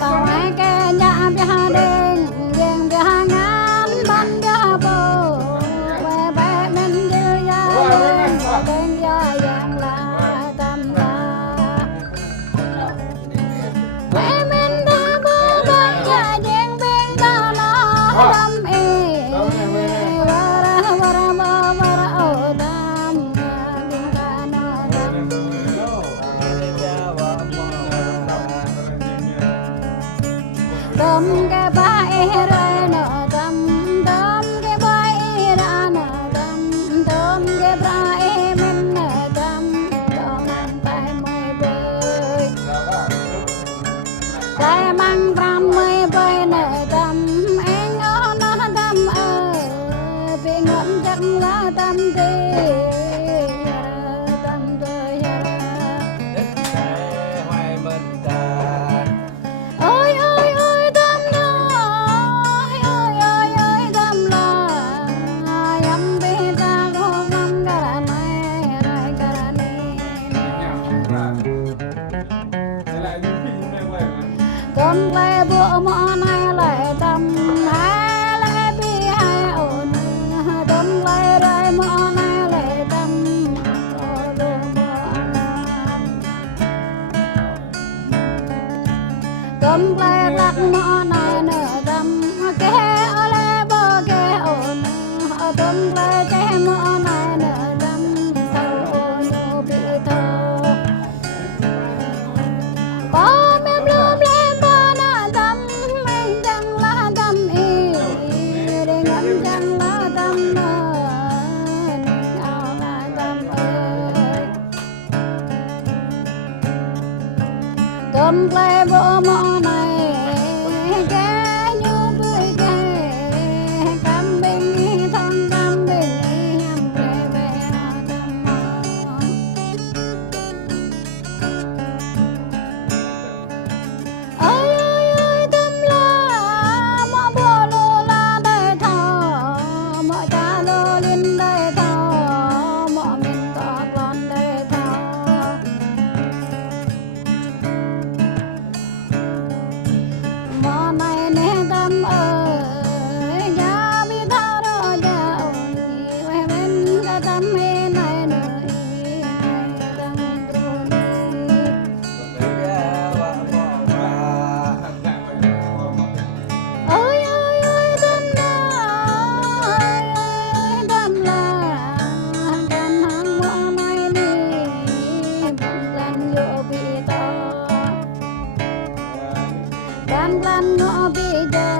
tàu ai kê nhà bia đen riêng bia ngán ban bia bồ về về mình dư ya đen đen ya yang la tam ta về mình đã bồ ban ya đen bên ta nó đam e vara vara vara o đam bên ta nó đam đam cái bài ra nó đam đam cái bài ra nó đam đam cái bài mình nó đam đam bài mây bơi cái mang ram mây bơi nó đam anh ở nó đam vì ngậm chẳng lá đam đi đam đời ôi ôi ôi đam lo ôi ôi ôi đam lo yam be ta lo nam gara nai rai gara ni con le bộ mõ này lại đam hai lại bi hai ổn đam lại rai mõ này lại đam ôi lo đam lại lạc mõ này nở đam ke ole bo ke ổn đam lại ke mõ này nở đam thâu ô bị thâu có mềm lùm lên ba na đam mình chẳng là đam y để ngắm chẳng là đam mơ áo là đam ơi đam lại bộ mõ này cái như bưởi cái cam bình thon cam bình em về về đam mơ ôi ôi ôi đam la mõ bùa lô la đời thọ mõ cha lô linh đời thọ mõ mình có con đời thọ mõ này nè đam ơi ya bi thao đó ya ôi về bên cái đam mê này nơi đam rồi ôi ôi ôi đam la ôi ôi đam la đam hàng mõ này đi bằng lần vô bị to đam lần ngõ bị giờ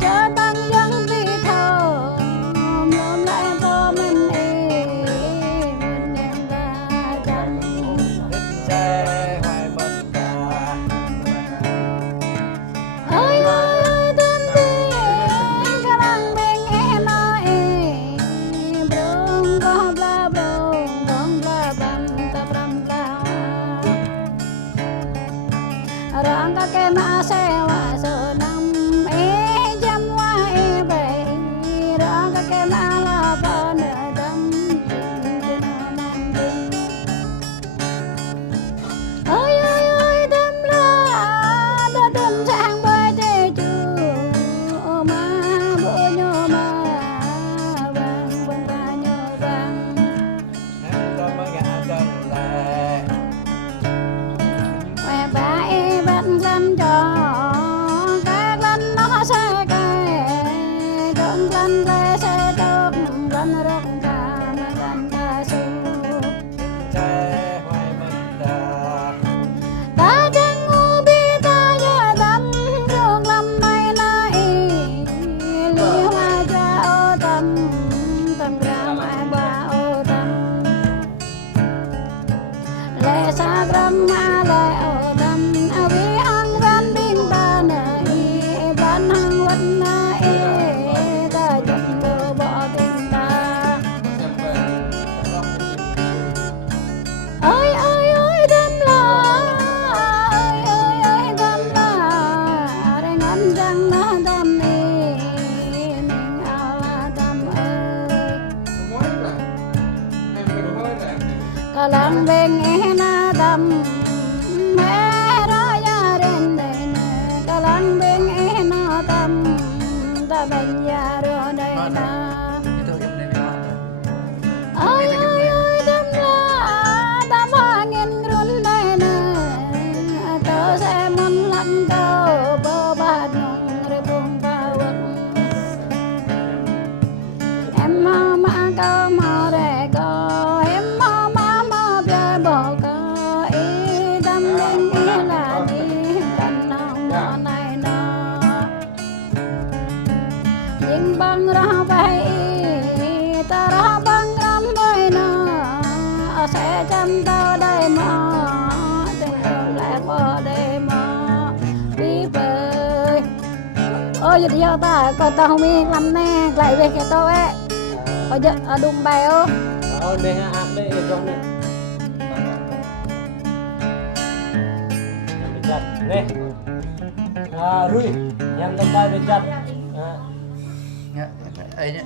chờ tăng dân bị thâu nhóm lại vô mình mình em là đam ôi ôi ôi đam đi cái răng bên em nói brung có bla brung con bla bam ta bram bla rang ka ke ma se wa so nam jam wa be rang ka ke ma la ba na dam ôi ôi ôi đam la đã đam sang bơi tê chu ma bộ nhô ma vang vang ra nhô vang mẹ ba bắt lần cho các lần nó sẽ cái trong lần lệ sẽ được lần rộng cả mà lần ta su ta chẳng ngu bi ta ya đam ruộng lâm này na li hoa cha ô tâm tâm ra mai ba ô tâm lệ sa gram ma lệ ô tâm vi hăng văn bin ta nai văn hăng văn na ta chẳng bơ bỏ bên ta ôi ôi ôi đam la ôi ôi ôi đam la để ngắm chẳng là đam mình áo là đam ơi cả làng bên nghe na đam mẹ ra ya re bên nhà rồi đây na Itu yang ini lah. ơi ơi ơi đâm la đâm angin run đây nè tớ sẽ muốn lăn câu bờ bát nông rồi buông vào em mà câu mà để có em mà bia bỏ có ý đâm lên ý là đi cần nông mà này nó nhưng bằng ra bay ta ra bằng ram bay nó sẽ chăm tao đây mà tình lại qua đây mà đi về ôi giờ giờ ta còn tao không biết làm nè lại về cái tao ấy bây giờ ở đùng bèo Đây ha, đây ở trong này. Bejat, nih. Rui, yang tempat bejat. Ya, ini.